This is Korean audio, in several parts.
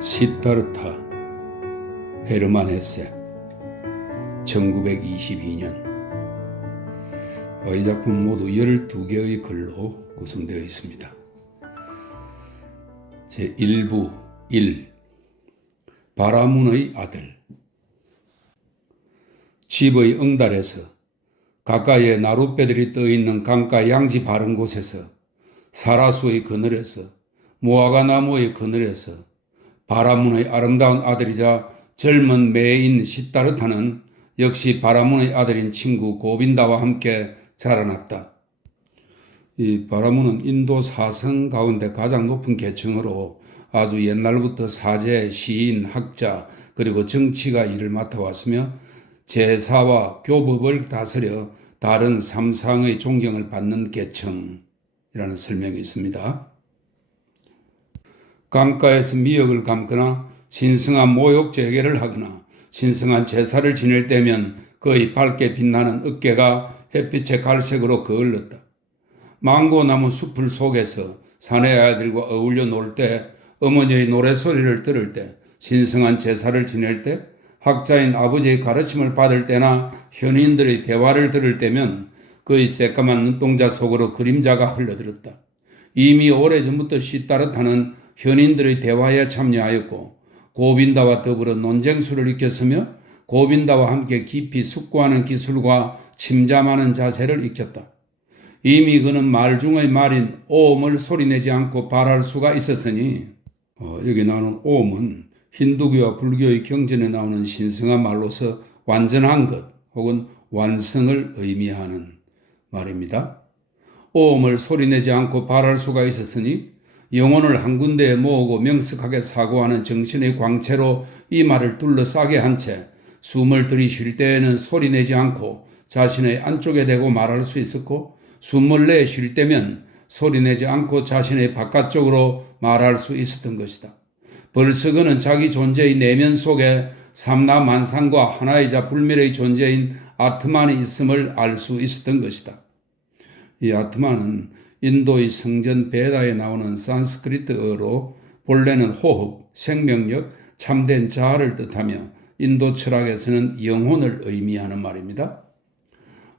시타르타 헤르만 헤세 1922년. 이 작품 모두 12개의 글로 구성되어 있습니다. 제1부 1. 바라문의 아들. 집의 응달에서 가까이에 나룻배들이 떠있는 강가 양지 바른 곳에서 사라수의 그늘에서 무화과 나무의 그늘에서 바라문의 아름다운 아들이자 젊은 매인 시타르타는 역시 바라문의 아들인 친구 고빈다와 함께 자라났다. 이 바라문은 인도 사성 가운데 가장 높은 계층으로 아주 옛날부터 사제, 시인, 학자 그리고 정치가 일을 맡아왔으며 제사와 교법을 다스려 다른 삼상의 존경을 받는 계층이라는 설명이 있습니다. 강가에서 미역을 감거나 신성한 모욕 제계를 하거나 신성한 제사를 지낼 때면 거의 밝게 빛나는 어깨가 햇빛의 갈색으로 그을렀다. 망고나무 숲을 속에서 사내 아이들과 어울려 놀 때, 어머니의 노래소리를 들을 때, 신성한 제사를 지낼 때, 학자인 아버지의 가르침을 받을 때나 현인들의 대화를 들을 때면 그의 새까만 눈동자 속으로 그림자가 흘러들었다. 이미 오래전부터 시타르타는 현인들의 대화에 참여하였고 고빈다와 더불어 논쟁수를 익혔으며 고빈다와 함께 깊이 숙고하는 기술과 침잠하는 자세를 익혔다. 이미 그는 말 중의 말인 오음을 소리내지 않고 발할 수가 있었으니 여기 나오는 오음은 힌두교와 불교의 경전에 나오는 신성한 말로서 완전한 것 혹은 완성을 의미하는 말입니다. 오음을 소리내지 않고 발할 수가 있었으니 영혼을 한 군데에 모으고 명석하게 사고하는 정신의 광채로 이 말을 둘러싸게 한 채 숨을 들이쉴 때에는 소리내지 않고 자신의 안쪽에 대고 말할 수 있었고 숨을 내쉴 때면 소리내지 않고 자신의 바깥쪽으로 말할 수 있었던 것이다. 벌써 그는 자기 존재의 내면 속에 삼라만상과 하나이자 불멸의 존재인 아트만이 있음을 알 수 있었던 것이다. 이 아트만은 인도의 성전 베다에 나오는 산스크리트어로 본래는 호흡, 생명력, 참된 자아를 뜻하며 인도 철학에서는 영혼을 의미하는 말입니다.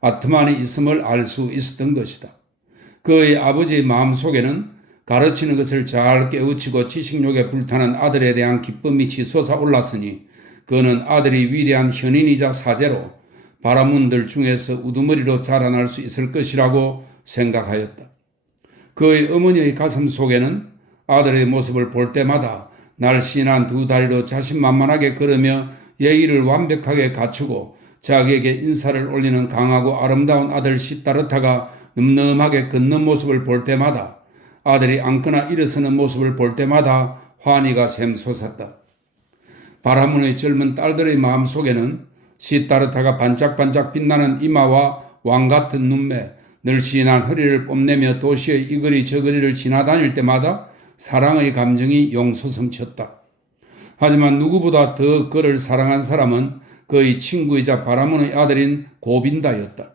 아트만이 있음을 알 수 있었던 것이다. 그의 아버지의 마음속에는 가르치는 것을 잘 깨우치고 지식욕에 불타는 아들에 대한 기쁨이 치솟아 올랐으니 그는 아들이 위대한 현인이자 사제로 바라문들 중에서 우두머리로 자라날 수 있을 것이라고 생각하였다. 그의 어머니의 가슴 속에는 아들의 모습을 볼 때마다 날씬한 두 다리로 자신만만하게 걸으며 예의를 완벽하게 갖추고 자기에게 인사를 올리는 강하고 아름다운 아들 시타르타가 늠름하게 걷는 모습을 볼 때마다 아들이 앉거나 일어서는 모습을 볼 때마다 환희가 샘솟았다. 바라문의 젊은 딸들의 마음속에는 시타르타가 반짝반짝 빛나는 이마와 왕같은 눈매, 늘씬한 허리를 뽐내며 도시의 이거리 저거리를 지나다닐 때마다 사랑의 감정이 용솟음쳤다. 하지만 누구보다 더 그를 사랑한 사람은 그의 친구이자 바라문의 아들인 고빈다였다.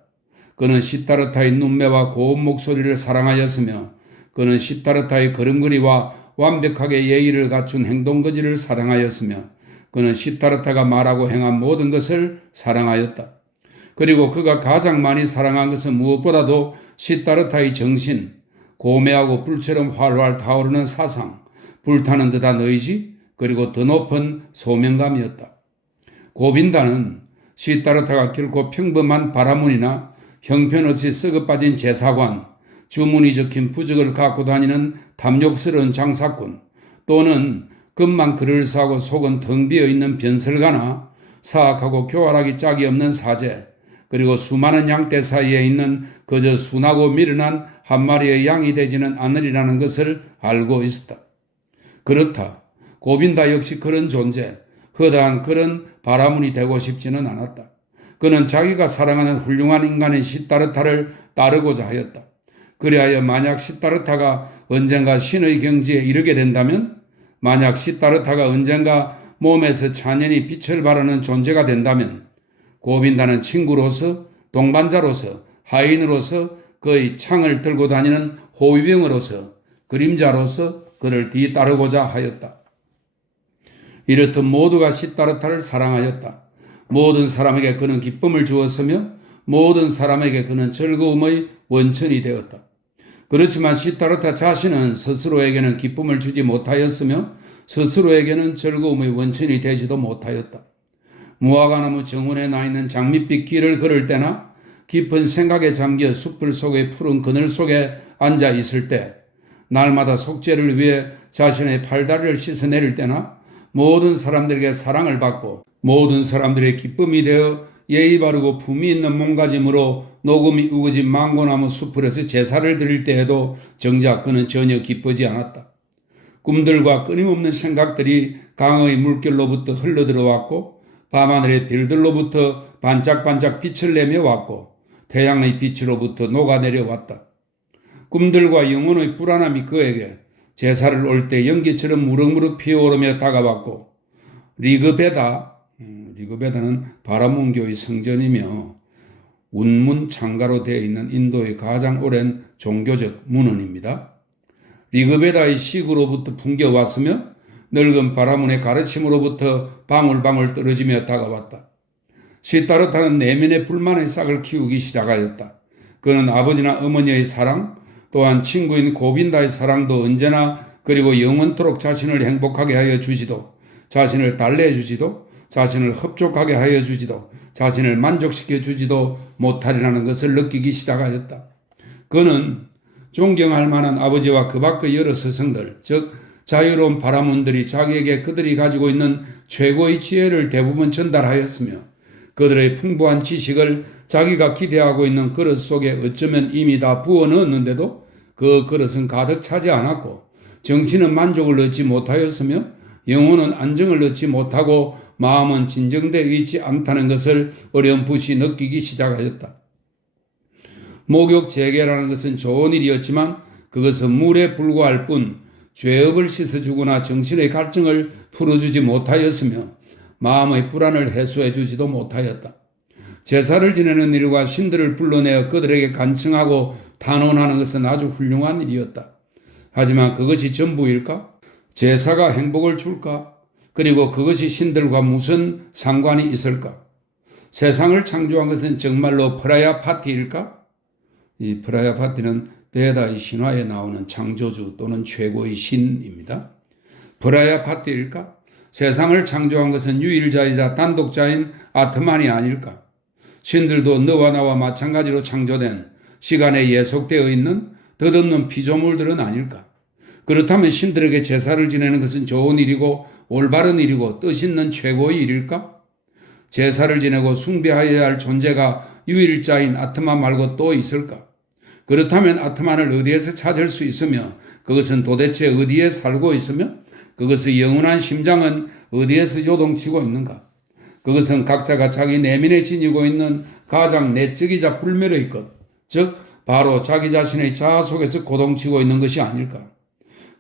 그는 시타르타의 눈매와 고운 목소리를 사랑하였으며 그는 시타르타의 걸음걸이와 완벽하게 예의를 갖춘 행동거지를 사랑하였으며 그는 시타르타가 말하고 행한 모든 것을 사랑하였다. 그리고 그가 가장 많이 사랑한 것은 무엇보다도 시타르타의 정신, 고매하고 불처럼 활활 타오르는 사상, 불타는 듯한 의지, 그리고 더 높은 소명감이었다. 고빈다는 시타르타가 결코 평범한 바라문이나 형편없이 썩어빠진 제사관, 주문이 적힌 부적을 갖고 다니는 탐욕스러운 장사꾼, 또는 겉만 그럴싸하고 속은 텅 비어있는 변설가나 사악하고 교활하기 짝이 없는 사제, 그리고 수많은 양떼 사이에 있는 그저 순하고 미련한 한 마리의 양이 되지는 않으리라는 것을 알고 있었다. 그렇다. 고빈다 역시 그런 존재, 허다한 그런 바라문이 되고 싶지는 않았다. 그는 자기가 사랑하는 훌륭한 인간인 시타르타를 따르고자 하였다. 그리하여 만약 시타르타가 언젠가 신의 경지에 이르게 된다면, 만약 시타르타가 언젠가 몸에서 찬연히 빛을 발하는 존재가 된다면 고빈다는 친구로서, 동반자로서, 하인으로서, 그의 창을 들고 다니는 호위병으로서, 그림자로서 그를 뒤따르고자 하였다. 이렇듯 모두가 시타르타를 사랑하였다. 모든 사람에게 그는 기쁨을 주었으며 모든 사람에게 그는 즐거움의 원천이 되었다. 그렇지만 시타르타 자신은 스스로에게는 기쁨을 주지 못하였으며 스스로에게는 즐거움의 원천이 되지도 못하였다. 무화과나무 정원에 나 있는 장밋빛 길을 걸을 때나 깊은 생각에 잠겨 숲을 속의 푸른 그늘 속에 앉아 있을 때, 날마다 속죄를 위해 자신의 팔다리를 씻어내릴 때나 모든 사람들에게 사랑을 받고 모든 사람들의 기쁨이 되어 예의 바르고 품위 있는 몸가짐으로 녹음이 우거진 망고나무 숲을에서 제사를 드릴 때에도 정작 그는 전혀 기쁘지 않았다. 꿈들과 끊임없는 생각들이 강의 물결로부터 흘러들어왔고 밤하늘의 별들로부터 반짝반짝 빛을 내며 왔고 태양의 빛으로부터 녹아내려왔다. 꿈들과 영혼의 불안함이 그에게 제사를 올 때 연기처럼 무럭무럭 피어오르며 다가왔고 리그베다는 바라문교의 성전이며 운문 창가로 되어 있는 인도의 가장 오랜 종교적 문헌입니다. 리그베다의 시구로부터 풍겨왔으며 늙은 바라문의 가르침으로부터 방울방울 떨어지며 다가왔다. 시타르타는 내면의 불만의 싹을 키우기 시작하였다. 그는 아버지나 어머니의 사랑, 또한 친구인 고빈다의 사랑도 언제나 그리고 영원토록 자신을 행복하게 하여 주지도, 자신을 달래해 주지도, 자신을 흡족하게 하여 주지도, 자신을 만족시켜 주지도 못하리라는 것을 느끼기 시작하였다. 그는 존경할 만한 아버지와 그 밖의 여러 스승들, 즉 자유로운 바라문들이 자기에게 그들이 가지고 있는 최고의 지혜를 대부분 전달하였으며 그들의 풍부한 지식을 자기가 기대하고 있는 그릇 속에 어쩌면 이미 다 부어 넣었는데도 그 그릇은 가득 차지 않았고 정신은 만족을 얻지 못하였으며 영혼은 안정을 얻지 못하고 마음은 진정되어 있지 않다는 것을 어렴풋이 느끼기 시작하였다. 목욕 재개라는 것은 좋은 일이었지만 그것은 물에 불과할 뿐 죄업을 씻어주거나 정신의 갈증을 풀어주지 못하였으며 마음의 불안을 해소해 주지도 못하였다. 제사를 지내는 일과 신들을 불러내어 그들에게 간청하고 단언하는 것은 아주 훌륭한 일이었다. 하지만 그것이 전부일까? 제사가 행복을 줄까? 그리고 그것이 신들과 무슨 상관이 있을까? 세상을 창조한 것은 정말로 프라야 파티일까? 이 프라야 파티는 베다의 신화에 나오는 창조주 또는 최고의 신입니다. 프라야 파티일까? 세상을 창조한 것은 유일자이자 단독자인 아트만이 아닐까? 신들도 너와 나와 마찬가지로 창조된 시간에 예속되어 있는 덧없는 피조물들은 아닐까? 그렇다면 신들에게 제사를 지내는 것은 좋은 일이고 올바른 일이고 뜻있는 최고의 일일까? 제사를 지내고 숭배하여야 할 존재가 유일자인 아트만 말고 또 있을까? 그렇다면 아트만을 어디에서 찾을 수 있으며 그것은 도대체 어디에 살고 있으며 그것의 영원한 심장은 어디에서 요동치고 있는가? 그것은 각자가 자기 내면에 지니고 있는 가장 내적이자 불멸의 것, 즉 바로 자기 자신의 자아 속에서 고동치고 있는 것이 아닐까?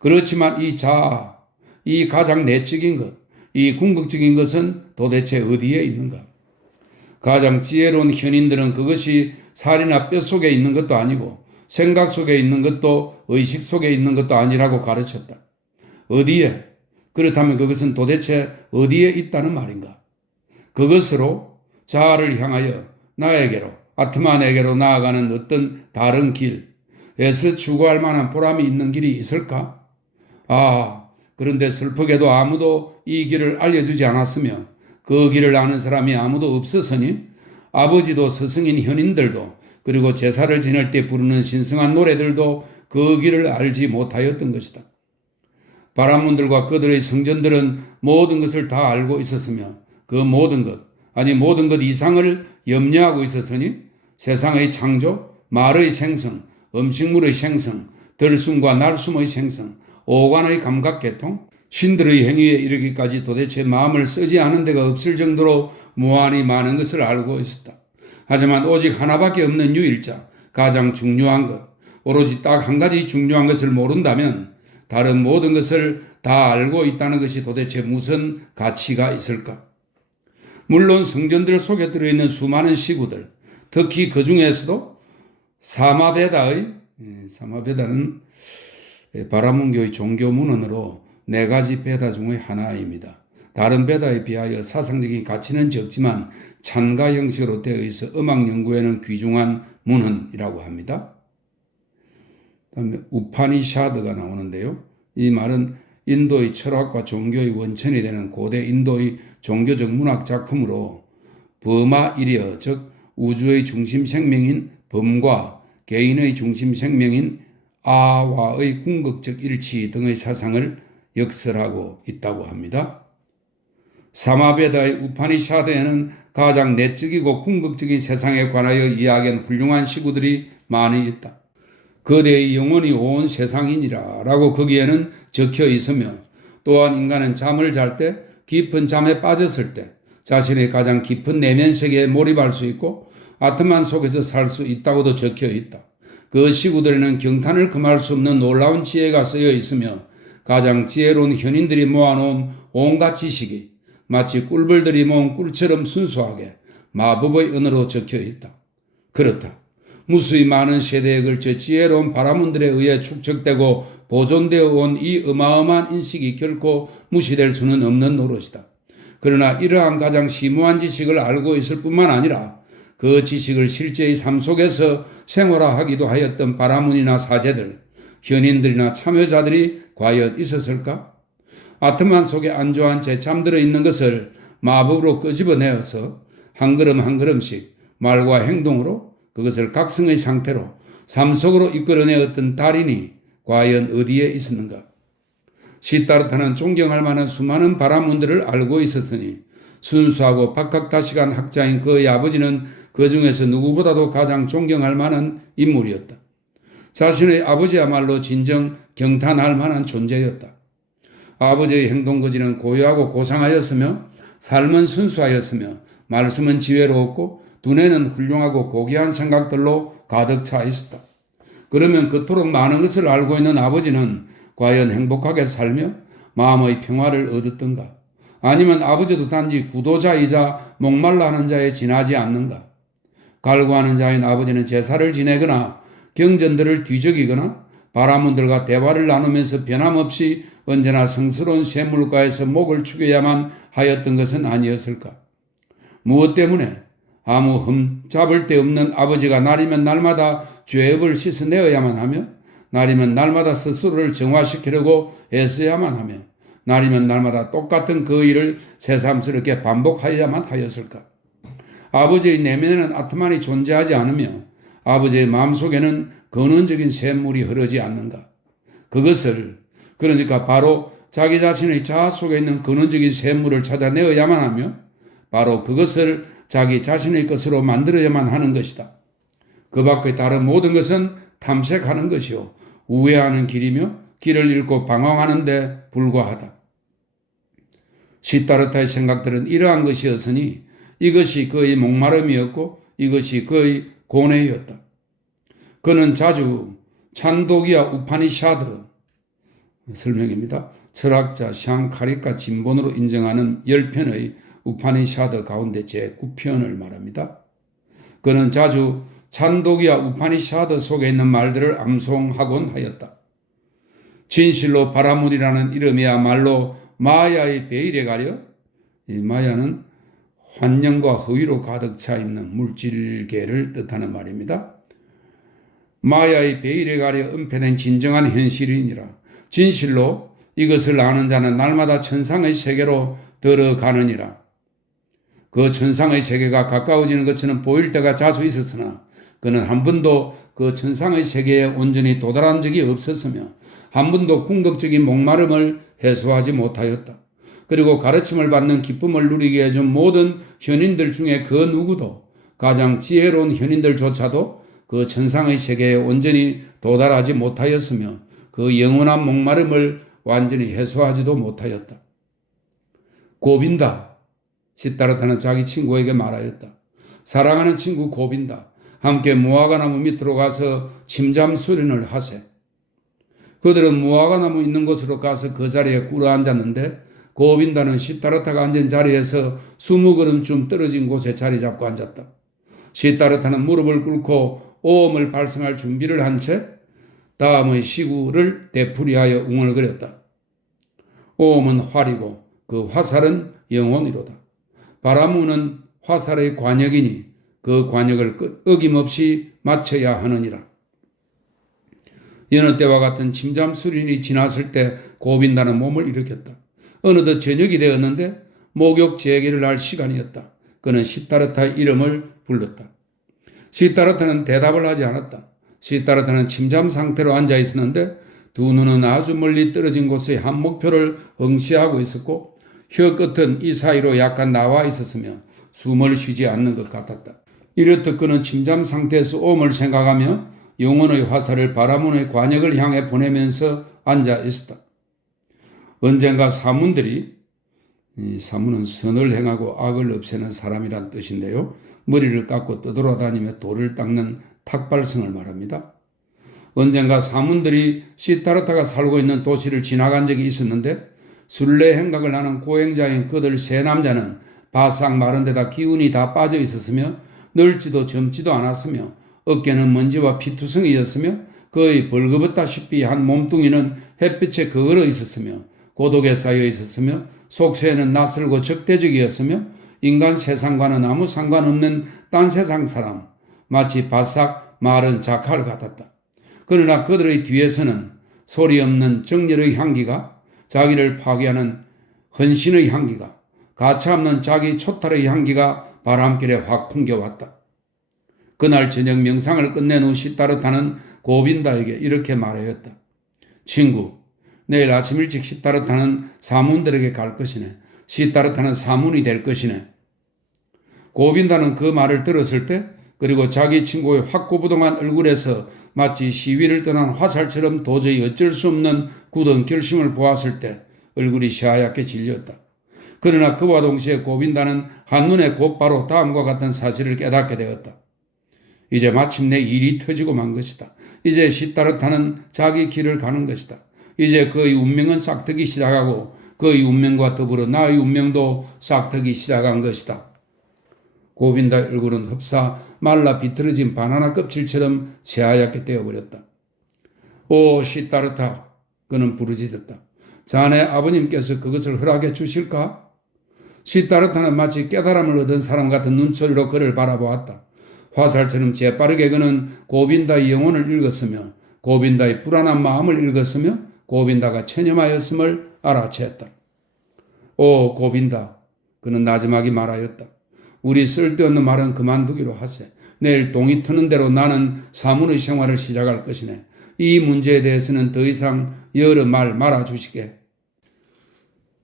그렇지만 이 자아, 이 가장 내적인 것, 이 궁극적인 것은 도대체 어디에 있는가? 가장 지혜로운 현인들은 그것이 살이나 뼈 속에 있는 것도 아니고 생각 속에 있는 것도 의식 속에 있는 것도 아니라고 가르쳤다. 어디에? 그렇다면 그것은 도대체 어디에 있다는 말인가? 그것으로 자아를 향하여 나에게로, 아트만에게로 나아가는 어떤 다른 길에서 추구할 만한 보람이 있는 길이 있을까? 그런데 슬프게도 아무도 이 길을 알려주지 않았으며 그 길을 아는 사람이 아무도 없었으니 아버지도 스승인 현인들도 그리고 제사를 지낼 때 부르는 신성한 노래들도 그 길을 알지 못하였던 것이다. 바라문들과 그들의 성전들은 모든 것을 다 알고 있었으며 그 모든 것 이상을 염려하고 있었으니 세상의 창조, 말의 생성, 음식물의 생성, 들숨과 날숨의 생성, 오간의 감각계통, 신들의 행위에 이르기까지 도대체 마음을 쓰지 않은 데가 없을 정도로 무한히 많은 것을 알고 있었다. 하지만 오직 하나밖에 없는 유일자, 가장 중요한 것, 오로지 딱 한 가지 중요한 것을 모른다면 다른 모든 것을 다 알고 있다는 것이 도대체 무슨 가치가 있을까? 물론 성전들 속에 들어있는 수많은 시구들, 특히 그 중에서도 사마베다는 바라문교의 종교 문헌으로 4가지 베다 중의 하나입니다. 다른 베다에 비하여 사상적인 가치는 적지만 찬가 형식으로 되어 있어 음악 연구에는 귀중한 문헌이라고 합니다. 그다음에 우파니샤드가 나오는데요. 이 말은 인도의 철학과 종교의 원천이 되는 고대 인도의 종교적 문학 작품으로 버마 이리어, 즉 우주의 중심 생명인 범과 개인의 중심 생명인 아와의 궁극적 일치 등의 사상을 역설하고 있다고 합니다. 사마베다의 우파니샤드에는 가장 내적이고 궁극적인 세상에 관하여 이야기한 훌륭한 시구들이 많이 있다. 거대의 영혼이 온 세상이니라 라고 거기에는 적혀 있으며, 또한 인간은 잠을 잘 때, 깊은 잠에 빠졌을 때 자신의 가장 깊은 내면 세계에 몰입할 수 있고 아트만 속에서 살 수 있다고도 적혀 있다. 그 시구들에는 경탄을 금할 수 없는 놀라운 지혜가 쓰여 있으며 가장 지혜로운 현인들이 모아놓은 온갖 지식이 마치 꿀벌들이 모은 꿀처럼 순수하게 마법의 언어로 적혀 있다. 그렇다. 무수히 많은 세대에 걸쳐 지혜로운 바라문들에 의해 축적되고 보존되어 온 이 어마어마한 인식이 결코 무시될 수는 없는 노릇이다. 그러나 이러한 가장 심오한 지식을 알고 있을 뿐만 아니라 그 지식을 실제의 삶 속에서 생활화하기도 하였던 바라문이나 사제들, 현인들이나 참여자들이 과연 있었을까? 아트만 속에 안주한 채 잠들어 있는 것을 마법으로 끄집어내어서 한 걸음 한 걸음씩 말과 행동으로 그것을 각성의 상태로 삶 속으로 이끌어내었던 달인이 과연 어디에 있었는가? 시타르타는 존경할 만한 수많은 바라문들을 알고 있었으니 순수하고 박학다식한 학자인 그의 아버지는 그 중에서 누구보다도 가장 존경할 만한 인물이었다. 자신의 아버지야말로 진정 경탄할 만한 존재였다. 아버지의 행동거지는 고요하고 고상하였으며 삶은 순수하였으며 말씀은 지혜로웠고 두뇌는 훌륭하고 고귀한 생각들로 가득 차 있었다. 그러면 그토록 많은 것을 알고 있는 아버지는 과연 행복하게 살며 마음의 평화를 얻었던가? 아니면 아버지도 단지 구도자이자 목말라 하는 자에 지나지 않는가? 갈구하는 자인 아버지는 제사를 지내거나 경전들을 뒤적이거나 바라문들과 대화를 나누면서 변함없이 언제나 성스러운 샘물가에서 목을 축여야만 하였던 것은 아니었을까? 무엇 때문에? 아무 흠잡을 데 없는 아버지가 날이면 날마다 죄업을 씻어내어야만 하며 날이면 날마다 스스로를 정화시키려고 애써야만 하며 날이면 날마다 똑같은 그 일을 새삼스럽게 반복하여야만 하였을까? 아버지의 내면에는 아트만이 존재하지 않으며 아버지의 마음속에는 근원적인 샘물이 흐르지 않는가? 그것을 그러니까 바로 자기 자신의 자아 속에 있는 근원적인 샘물을 찾아내어야만 하며 바로 그것을 자기 자신의 것으로 만들어야만 하는 것이다. 그 밖의 다른 모든 것은 탐색하는 것이요 우회하는 길이며 길을 잃고 방황하는 데 불과하다. 시타르타의 생각들은 이러한 것이었으니 이것이 그의 목마름이었고 이것이 그의 고뇌였다. 그는 자주 찬도기와 우파니샤드 설명입니다. 철학자 샹카리카 진본으로 인정하는 10편의 우파니샤드 가운데 제9편을 말합니다. 그는 자주 찬도기와 우파니샤드 속에 있는 말들을 암송하곤 하였다. 진실로 바라문이라는 이름이야말로 마야의 베일에 가려 이 마야는 환영과 허위로 가득 차 있는 물질계를 뜻하는 말입니다. 마야의 베일에 가려 은폐된 진정한 현실이니라. 진실로 이것을 아는 자는 날마다 천상의 세계로 들어가느니라. 그 천상의 세계가 가까워지는 것처럼 보일 때가 자주 있었으나 그는 한 번도 그 천상의 세계에 온전히 도달한 적이 없었으며 한 번도 궁극적인 목마름을 해소하지 못하였다. 그리고 가르침을 받는 기쁨을 누리게 해준 모든 현인들 중에 그 누구도 가장 지혜로운 현인들조차도 그 천상의 세계에 온전히 도달하지 못하였으며 그 영원한 목마름을 완전히 해소하지도 못하였다. 고빈다. 시타르타는 자기 친구에게 말하였다. 사랑하는 친구 고빈다. 함께 무화과나무 밑으로 가서 침잠 수련을 하세. 그들은 무화과나무 있는 곳으로 가서 그 자리에 꿇어앉았는데 고빈다는 시타르타가 앉은 자리에서 20걸음쯤 떨어진 곳에 자리 잡고 앉았다. 시타르타는 무릎을 꿇고 오음을 발성할 준비를 한 채 다음의 시구를 되풀이하여 웅얼거렸다. 오음은 활이고 그 화살은 영혼이로다. 바라무는 화살의 관역이니 그 관역을 어김없이 맞춰야 하느니라. 여느 때와 같은 침잠수련이 지났을 때 고빈다는 몸을 일으켰다. 어느덧 저녁이 되었는데 목욕 재개를 할 시간이었다. 그는 시타르타의 이름을 불렀다. 시타르타는 대답을 하지 않았다. 시타르타는 침잠 상태로 앉아 있었는데 두 눈은 아주 멀리 떨어진 곳의 한 목표를 응시하고 있었고 혀 끝은 이 사이로 약간 나와 있었으며 숨을 쉬지 않는 것 같았다. 이렇듯 그는 침잠 상태에서 오음을 생각하며 영혼의 화살을 바라문의 관역을 향해 보내면서 앉아 있었다. 언젠가 사문들이, 사문은 선을 행하고 악을 없애는 사람이란 뜻인데요. 머리를 깎고 떠돌아다니며 돌을 닦는 탁발성을 말합니다. 언젠가 사문들이 시타르타가 살고 있는 도시를 지나간 적이 있었는데 순례 행각을 하는 고행자인 그들 세 남자는 바싹 마른 데다 기운이 다 빠져 있었으며 늙지도 젊지도 않았으며 어깨는 먼지와 피투성이였으며 거의 벌거벗다시피 한 몸뚱이는 햇빛에 그을어 있었으며 고독에 쌓여 있었으며 속세에는 낯설고 적대적이었으며 인간 세상과는 아무 상관없는 딴 세상 사람, 마치 바싹 마른 자칼 같았다. 그러나 그들의 뒤에서는 소리 없는 정열의 향기가, 자기를 파괴하는 헌신의 향기가, 가차없는 자기 초탈의 향기가 바람결에 확 풍겨왔다. 그날 저녁 명상을 끝낸 후 시타르타는 고빈다에게 이렇게 말하였다. 친구, 내일 아침 일찍 시타르타는 사문들에게 갈 것이네. 시타르타는 사문이 될 것이네. 고빈다는 그 말을 들었을 때 그리고 자기 친구의 확고부동한 얼굴에서 마치 시위를 떠난 화살처럼 도저히 어쩔 수 없는 굳은 결심을 보았을 때 얼굴이 새하얗게 질렸다. 그러나 그와 동시에 고빈다는 한눈에 곧바로 다음과 같은 사실을 깨닫게 되었다. 이제 마침내 일이 터지고 만 것이다. 이제 시타르타는 자기 길을 가는 것이다. 이제 그의 운명은 싹트기 시작하고 그의 운명과 더불어 나의 운명도 싹트기 시작한 것이다. 고빈다의 얼굴은 흡사 말라 비틀어진 바나나 껍질처럼 새하얗게 되어버렸다. 오 시타르타, 그는 부르짖었다. 자네 아버님께서 그것을 허락해 주실까? 시타르타는 마치 깨달음을 얻은 사람 같은 눈초리로 그를 바라보았다. 화살처럼 재빠르게 그는 고빈다의 영혼을 읽었으며 고빈다의 불안한 마음을 읽었으며 고빈다가 체념하였음을 알아챘다. 오 고빈다, 그는 나지막이 말하였다. 우리 쓸데없는 말은 그만두기로 하세. 내일 동이 트는 대로 나는 사문의 생활을 시작할 것이네. 이 문제에 대해서는 더 이상 여러 말 말아주시게.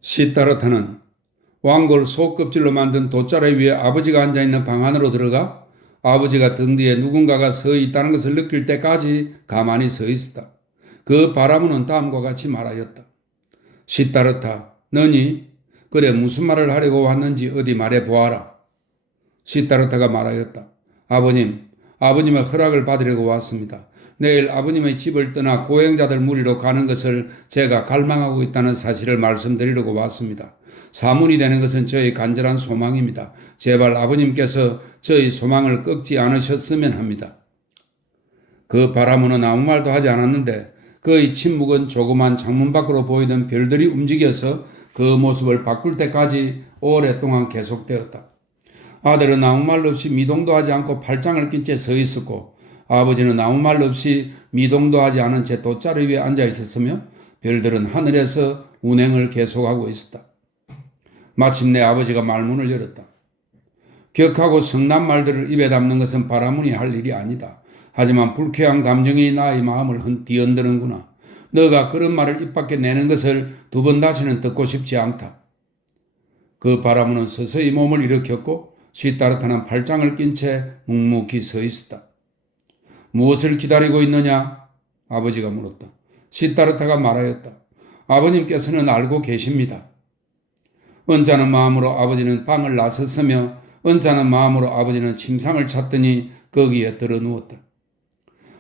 시타르타는 왕골 소껍질로 만든 돗자리 위에 아버지가 앉아있는 방 안으로 들어가 아버지가 등 뒤에 누군가가 서 있다는 것을 느낄 때까지 가만히 서 있었다. 그 바라문은 다음과 같이 말하였다. 시타르타, 너니? 그래 무슨 말을 하려고 왔는지 어디 말해보아라. 시타르타가 말하였다. 아버님, 아버님의 허락을 받으려고 왔습니다. 내일 아버님의 집을 떠나 고행자들 무리로 가는 것을 제가 갈망하고 있다는 사실을 말씀드리려고 왔습니다. 사문이 되는 것은 저의 간절한 소망입니다. 제발 아버님께서 저의 소망을 꺾지 않으셨으면 합니다. 그 바라문은 아무 말도 하지 않았는데 그의 침묵은 조그만 창문 밖으로 보이던 별들이 움직여서 그 모습을 바꿀 때까지 오랫동안 계속되었다. 아들은 아무 말 없이 미동도 하지 않고 팔짱을 낀 채 서 있었고 아버지는 아무 말 없이 미동도 하지 않은 채 돗자리 위에 앉아 있었으며 별들은 하늘에서 운행을 계속하고 있었다. 마침내 아버지가 말문을 열었다. 격하고 성난 말들을 입에 담는 것은 바라문이 할 일이 아니다. 하지만 불쾌한 감정이 나의 마음을 뒤흔드는구나. 너가 그런 말을 입 밖에 내는 것을 두 번 다시는 듣고 싶지 않다. 그 바라문은 서서히 몸을 일으켰고 시타르타는 팔짱을 낀 채 묵묵히 서 있었다. 무엇을 기다리고 있느냐? 아버지가 물었다. 시타르타가 말하였다. 아버님께서는 알고 계십니다. 언짢은 마음으로 아버지는 방을 나섰으며 언짢은 마음으로 아버지는 침상을 찾더니 거기에 들어 누웠다.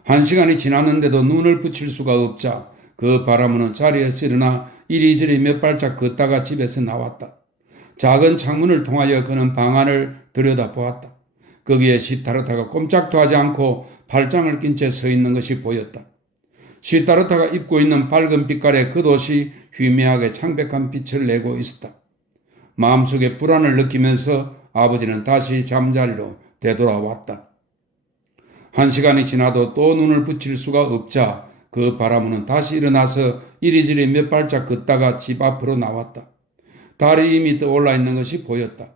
1시간이 지났는데도 눈을 붙일 수가 없자 그 바라문은 자리에서 일어나 이리저리 몇 발짝 걷다가 집에서 나왔다. 작은 창문을 통하여 그는 방 안을 들여다보았다. 거기에 시타르타가 꼼짝도 하지 않고 팔짱을 낀 채 서 있는 것이 보였다. 시타르타가 입고 있는 밝은 빛깔의 겉옷이 희미하게 창백한 빛을 내고 있었다. 마음속에 불안을 느끼면서 아버지는 다시 잠자리로 되돌아왔다. 1시간이 지나도 또 눈을 붙일 수가 없자 그 바라무는 다시 일어나서 이리저리 몇 발짝 걷다가 집 앞으로 나왔다. 달이 이미 떠올라 있는 것이 보였다.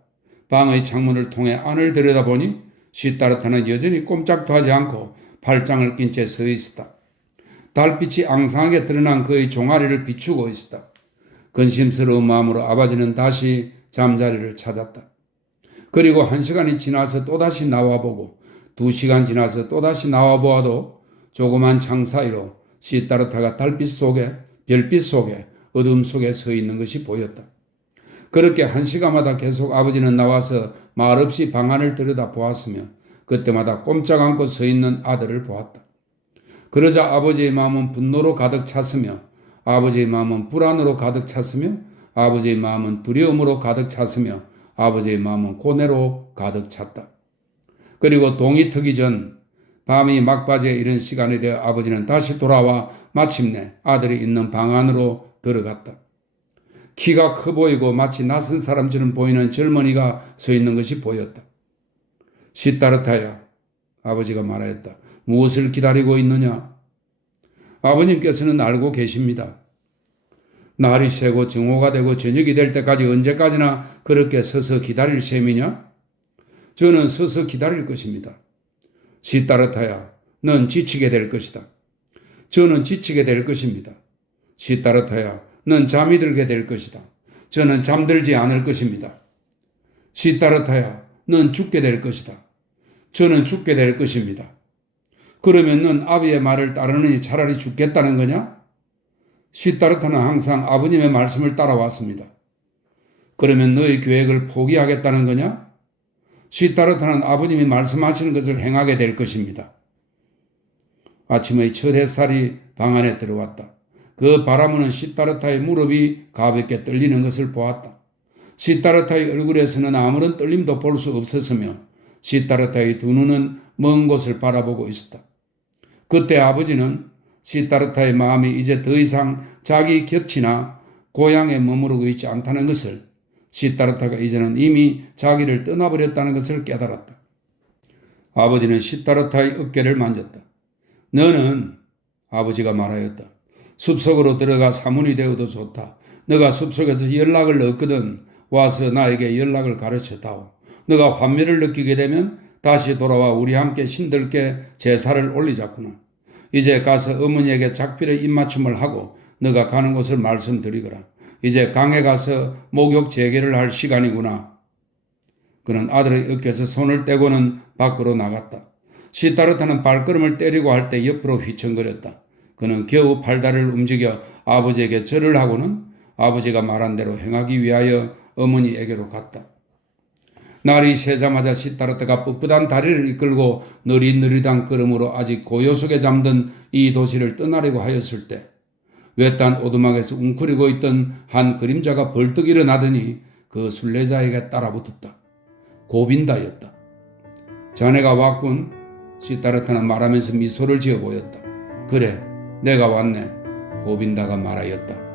방의 창문을 통해 안을 들여다보니 시타르타는 여전히 꼼짝도 하지 않고 팔짱을 낀 채 서 있었다. 달빛이 앙상하게 드러난 그의 종아리를 비추고 있었다. 근심스러운 마음으로 아버지는 다시 잠자리를 찾았다. 그리고 1시간이 지나서 또다시 나와보고 2시간 지나서 또다시 나와보아도 조그만 창 사이로 시타르타가 달빛 속에, 별빛 속에, 어둠 속에 서 있는 것이 보였다. 그렇게 1시간마다 계속 아버지는 나와서 말없이 방 안을 들여다보았으며 그때마다 꼼짝 않고 서 있는 아들을 보았다. 그러자 아버지의 마음은 분노로 가득 찼으며 아버지의 마음은 불안으로 가득 찼으며 아버지의 마음은 두려움으로 가득 찼으며 아버지의 마음은 고뇌로 가득 찼다. 그리고 동이 트기 전 밤이 막바지에 이른 시간이 되어 아버지는 다시 돌아와 마침내 아들이 있는 방 안으로 들어갔다. 키가 커 보이고 마치 낯선 사람처럼 보이는 젊은이가 서 있는 것이 보였다. 시타르타야, 아버지가 말하였다. 무엇을 기다리고 있느냐? 아버님께서는 알고 계십니다. 날이 새고 정오가 되고 저녁이 될 때까지 언제까지나 그렇게 서서 기다릴 셈이냐? 저는 서서 기다릴 것입니다. 시타르타야, 넌 지치게 될 것이다. 저는 지치게 될 것입니다. 시타르타야, 넌 잠이 들게 될 것이다. 저는 잠들지 않을 것입니다. 시타르타야, 넌 죽게 될 것이다. 저는 죽게 될 것입니다. 그러면 넌 아비의 말을 따르느니 차라리 죽겠다는 거냐? 시타르타는 항상 아버님의 말씀을 따라왔습니다. 그러면 너의 계획을 포기하겠다는 거냐? 시타르타는 아버님이 말씀하시는 것을 행하게 될 것입니다. 아침의 첫 햇살이 방 안에 들어왔다. 그 바라무는 시타르타의 무릎이 가볍게 떨리는 것을 보았다. 시타르타의 얼굴에서는 아무런 떨림도 볼 수 없었으며 시타르타의 두 눈은 먼 곳을 바라보고 있었다. 그때 아버지는 시타르타의 마음이 이제 더 이상 자기 곁이나 고향에 머무르고 있지 않다는 것을, 시타르타가 이제는 이미 자기를 떠나버렸다는 것을 깨달았다. 아버지는 시타르타의 어깨를 만졌다. 너는, 아버지가 말하였다. 숲속으로 들어가 사문이 되어도 좋다. 너가 숲속에서 연락을 얻거든 와서 나에게 연락을 가르쳐다오. 너가 환멸을 느끼게 되면 다시 돌아와 우리 함께 신들께 제사를 올리자꾸나. 이제 가서 어머니에게 작별의 입맞춤을 하고 너가 가는 곳을 말씀드리거라. 이제 강에 가서 목욕 재개를 할 시간이구나. 그는 아들의 어깨에서 손을 떼고는 밖으로 나갔다. 시타르타는 발걸음을 때리고 할 때 옆으로 휘청거렸다. 그는 겨우 팔다리를 움직여 아버지에게 절을 하고는 아버지가 말한 대로 행하기 위하여 어머니에게로 갔다. 날이 새자마자 시타르타가 뻣뻣한 다리를 이끌고 느릿느릿한 걸음으로 아직 고요 속에 잠든 이 도시를 떠나려고 하였을 때 외딴 오두막에서 웅크리고 있던 한 그림자가 벌떡 일어나더니 그 순례자에게 따라붙었다. 고빈다였다. 자네가 왔군. 시타르타는 말하면서 미소를 지어 보였다. 그래, 내가 왔네. 고빈다가 말하였다.